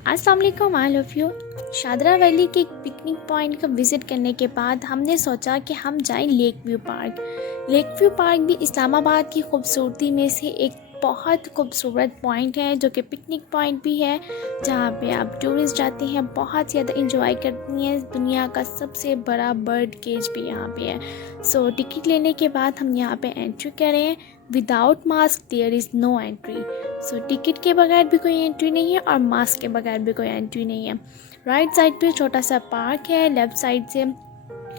अस्सलाम वालेकुम I love you. Shahdara valley के एक पिकनिक पॉइंट का विज़िट करने के बाद हमने सोचा कि हम जाएं lake view park. Lake view park भी इस्लामाबाद की खूबसूरती में से एक बहुत खूबसूरत पॉइंट है, जो कि पिकनिक पॉइंट भी है, जहाँ पे आप टूरिस्ट जाते हैं, बहुत ज़्यादा इंजॉय करती हैं। दुनिया का सबसे बड़ा बर्ड केज भी यहाँ पे है। सो टिकट लेने के बाद हम यहाँ पे एंट्री करें। Without mask there is no entry. So ticket के बगैर भी कोई एंट्री नहीं है और मास्क के बगैर भी कोई एंट्री नहीं है। राइट साइड पे छोटा सा पार्क है, लेफ़्ट साइड से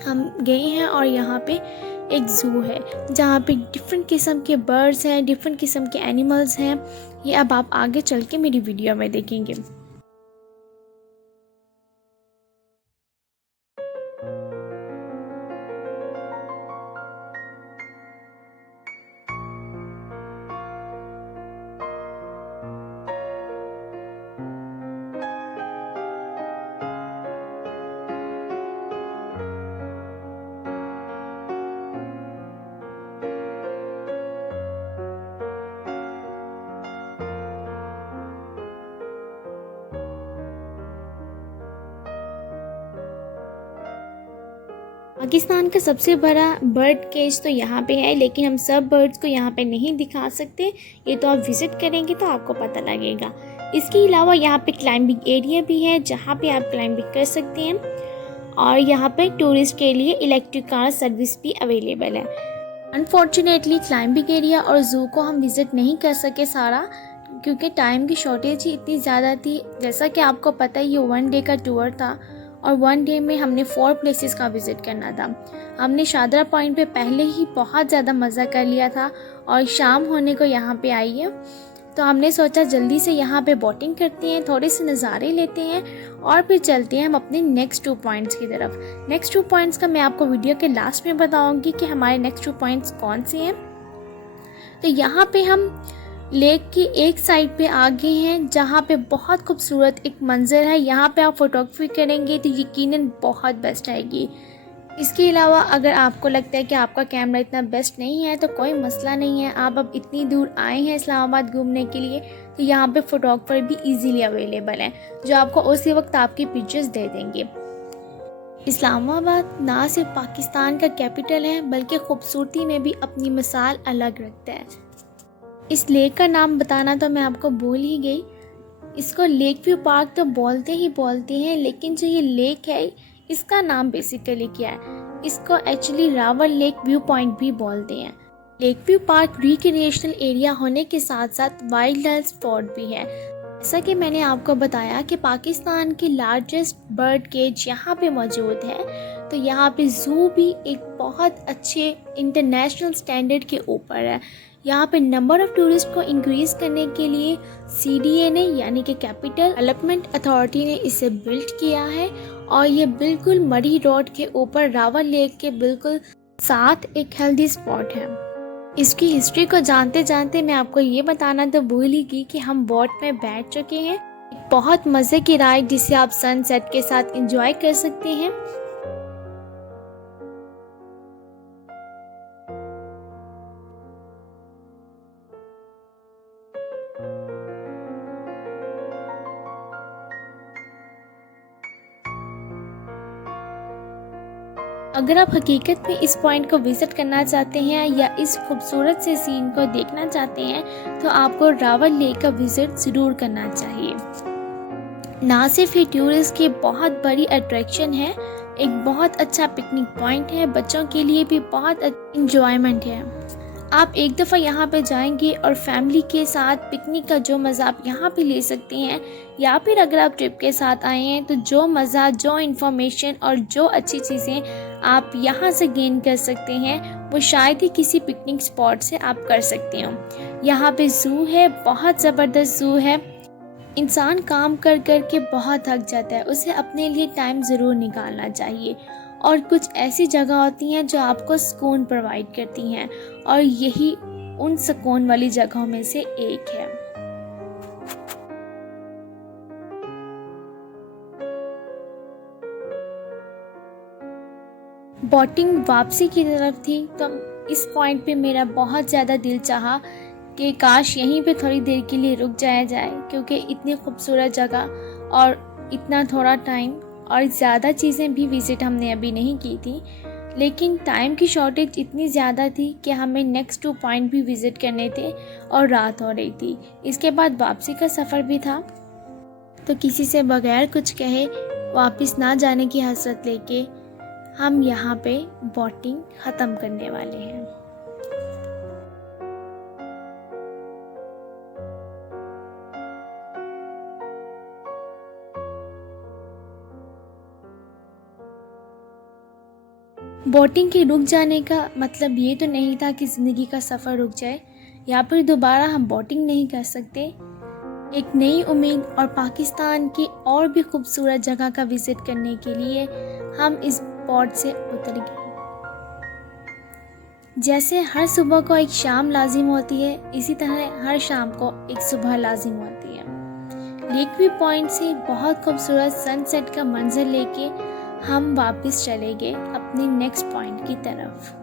हम गए हैं और यहाँ पे एक ज़ू है, जहाँ पे डिफरेंट किस्म के बर्ड्स हैं, डिफरेंट किस्म के एनिमल्स हैं। ये अब आप आगे चल के मेरी वीडियो में देखेंगे। पाकिस्तान का सबसे बड़ा बर्ड केज तो यहाँ पे है, लेकिन हम सब बर्ड्स को यहाँ पे नहीं दिखा सकते। ये तो आप विज़िट करेंगे तो आपको पता लगेगा। इसके अलावा यहाँ पे क्लाइंबिंग एरिया भी है, जहाँ पे आप क्लाइंबिंग कर सकते हैं, और यहाँ पे टूरिस्ट के लिए इलेक्ट्रिक कार सर्विस भी अवेलेबल है। अनफॉर्चुनेटली क्लाइंबिंग एरिया और ज़ू को हम विज़िट नहीं कर सके सारा, क्योंकि टाइम की शॉर्टेज ही इतनी ज़्यादा थी। जैसा कि आपको पता है, ये 1 डे का टूर था और 1 डे में हमने 4 प्लेसेस का विज़िट करना था। हमने शादरा पॉइंट पे पहले ही बहुत ज़्यादा मज़ा कर लिया था और शाम होने को यहाँ पे आई है, तो हमने सोचा जल्दी से यहाँ पे बोटिंग करते हैं, थोड़े से नज़ारे लेते हैं और फिर चलते हैं हम अपने नेक्स्ट 2 पॉइंट्स की तरफ। नेक्स्ट 2 पॉइंट्स का मैं आपको वीडियो के लास्ट में बताऊँगी कि हमारे नेक्स्ट 2 पॉइंट्स कौन से हैं। तो यहाँ पे हम लेक की एक साइड पे आ गए हैं, जहाँ पे बहुत खूबसूरत एक मंज़र है। यहाँ पे आप फोटोग्राफी करेंगे तो यकीनन बहुत बेस्ट आएगी। इसके अलावा अगर आपको लगता है कि आपका कैमरा इतना बेस्ट नहीं है तो कोई मसला नहीं है। आप अब इतनी दूर आए हैं इस्लामाबाद घूमने के लिए, तो यहाँ पे फोटोग्राफर भी इजीली अवेलेबल हैं, जो आपको उसी वक्त आपकी पिक्चर्स दे देंगे। इस्लामाबाद ना सिर्फ पाकिस्तान का कैपिटल है, बल्कि खूबसूरती में भी अपनी मिसाल अलग रखता है। इस लेक का नाम बताना तो मैं आपको भूल ही गई। इसको लेक व्यू पार्क तो बोलते ही बोलते हैं, लेकिन जो ये लेक है, इसका नाम बेसिकली क्या है, इसको actually Rawal lake view point भी बोलते हैं। Lake view park recreational area होने के साथ साथ वाइल्ड लाइफ स्पॉट भी है। जैसा कि मैंने आपको बताया कि पाकिस्तान की लार्जेस्ट बर्ड केज यहाँ पे मौजूद है, तो यहाँ पे ज़ू भी एक बहुत अच्छे इंटरनेशनल स्टैंडर्ड के ऊपर है। यहाँ पे नंबर ऑफ़ टूरिस्ट को इंक्रीज़ करने के लिए CDA ने, यानी कि कैपिटल डेवलपमेंट अथॉरिटी ने इसे बिल्ड किया है, और ये बिल्कुल मरी रोड के ऊपर रावल लेक के बिल्कुल साथ एक हेल्दी स्पॉट है। इसकी हिस्ट्री को जानते जानते मैं आपको ये बताना तो भूल ही गई कि हम बोट में बैठ चुके हैं। एक बहुत मज़े की राइड जिसे आप सनसेट के साथ एंजॉय कर सकते हैं। अगर आप हकीकत में इस पॉइंट को विज़िट करना चाहते हैं या इस खूबसूरत से सीन को देखना चाहते हैं, तो आपको रावल लेक का विज़िट ज़रूर करना चाहिए। ना सिर्फ ये टूरिस्ट की बहुत बड़ी अट्रैक्शन है, एक बहुत अच्छा पिकनिक पॉइंट है, बच्चों के लिए भी बहुत इंजॉयमेंट है। आप एक दफ़ा यहाँ पे जाएंगे और फैमिली के साथ पिकनिक का जो मज़ा आप यहाँ पे ले सकते हैं, या फिर अगर आप ट्रिप के साथ आए हैं तो जो मज़ा, जो इन्फॉर्मेशन और जो अच्छी चीज़ें आप यहाँ से गेन कर सकते हैं, वो शायद ही किसी पिकनिक स्पॉट से आप कर सकते हो। यहाँ पे ज़ू है, बहुत ज़बरदस्त ज़ू है। इंसान काम कर कर के बहुत थक जाता है, उसे अपने लिए टाइम ज़रूर निकालना चाहिए, और कुछ ऐसी जगह होती हैं जो आपको सुकून प्रोवाइड करती हैं, और यही उन सुकून वाली जगहों में से एक है। बोटिंग वापसी की तरफ थी, तो इस पॉइंट पे मेरा बहुत ज़्यादा दिल चाहा कि काश यहीं पे थोड़ी देर के लिए रुक जाया जाए, क्योंकि इतनी खूबसूरत जगह और इतना थोड़ा टाइम और ज़्यादा चीज़ें भी विज़िट हमने अभी नहीं की थी, लेकिन टाइम की शॉर्टेज इतनी ज़्यादा थी कि हमें नेक्स्ट 2 पॉइंट भी विज़िट करने थे और रात हो रही थी। इसके बाद वापसी का सफ़र भी था, तो किसी से बगैर कुछ कहे वापस ना जाने की हसरत लेके हम यहाँ पे बोटिंग ख़त्म करने वाले हैं। बोटिंग के रुक जाने का मतलब ये तो नहीं था कि ज़िंदगी का सफ़र रुक जाए या फिर दोबारा हम बोटिंग नहीं कर सकते। एक नई उम्मीद और पाकिस्तान की और भी खूबसूरत जगह का विज़िट करने के लिए हम इस बोट से उतर गए। जैसे हर सुबह को एक शाम लाजिम होती है, इसी तरह हर शाम को एक सुबह लाजिम होती है। लेक व्यू पॉइंट से बहुत खूबसूरत सनसेट का मंजर लेके हम वापस चले गए अपने नेक्स्ट पॉइंट की तरफ।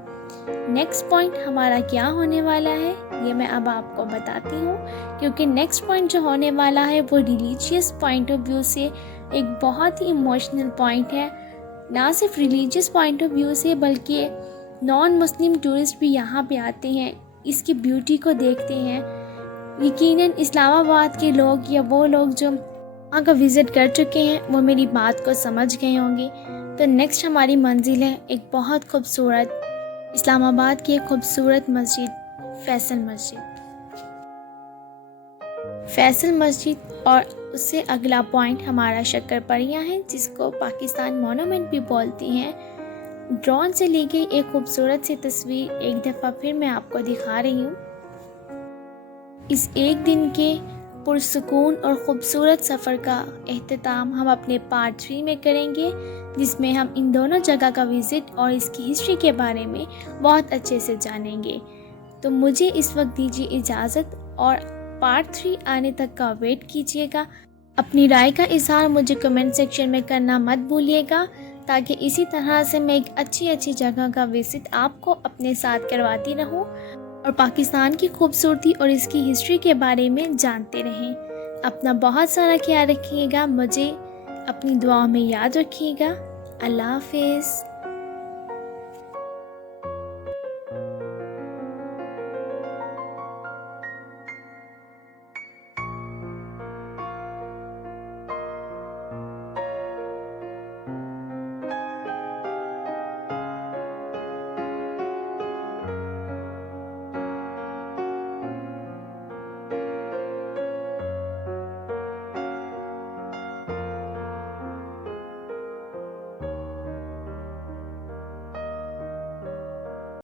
नेक्स्ट पॉइंट हमारा क्या होने वाला है ये मैं अब आपको बताती हूँ, क्योंकि नेक्स्ट पॉइंट जो होने वाला है वो रिलीजियस पॉइंट ऑफ व्यू से एक बहुत ही इमोशनल पॉइंट है। ना सिर्फ रिलीजियस पॉइंट ऑफ व्यू से बल्कि नॉन मुस्लिम टूरिस्ट भी यहाँ पे आते हैं, इसकी ब्यूटी को देखते हैं। यकीनन इस्लामाबाद के लोग या वो लोग जो वहाँ का विज़िट कर चुके हैं वो मेरी बात को समझ गए होंगे। तो नेक्स्ट हमारी मंजिल है एक बहुत खूबसूरत इस्लामाबाद की एक खूबसूरत मस्जिद, फैसल मस्जिद। फैसल मस्जिद और उससे अगला पॉइंट हमारा शक्करपड़ियाँ है, जिसको पाकिस्तान मोनूमेंट भी बोलती हैं। ड्रोन से ली गई एक खूबसूरत सी तस्वीर एक दफ़ा फिर मैं आपको दिखा रही हूँ। इस एक दिन के पुरसुकून और ख़ूबसूरत सफ़र का एहतमाम हम अपने पार्ट 3 में करेंगे, जिसमें हम इन दोनों जगह का विज़िट और इसकी हिस्ट्री के बारे में बहुत अच्छे से जानेंगे। तो मुझे इस वक्त दीजिए इजाज़त और पार्ट 3 आने तक का वेट कीजिएगा। अपनी राय का इज़हार मुझे कमेंट सेक्शन में करना मत भूलिएगा, ताकि इसी तरह से मैं एक अच्छी जगह का विज़िट आपको अपने साथ करवाती रहूं और पाकिस्तान की खूबसूरती और इसकी हिस्ट्री के बारे में जानते रहें। अपना बहुत सारा ख्याल रखिएगा, मुझे अपनी दुआओं में याद रखिएगा। अल्लाह हाफ़िज़।